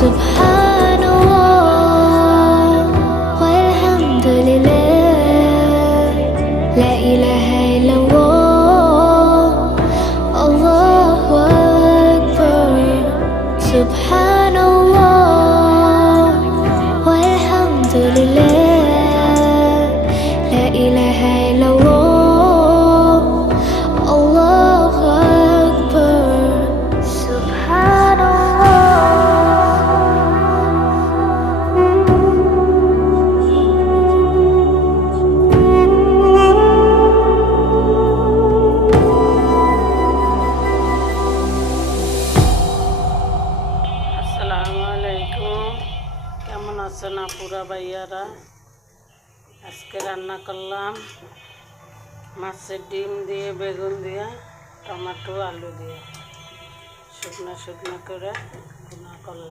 Subhanallah walhamdulillah, la ilaha illallah, Allahu akbar. Subhanallah walhamdulillah, la ilaha illallah, Allahu akbar. আসসালামু আলাইকুম। কেমন আছেন আপুরা ভাইয়ারা? আজকে রান্না করলাম মাছের ডিম দিয়ে, বেগুন দিয়ে, টমেটো আলু দিয়ে শুকনো শুকনো করে রান্না করলাম।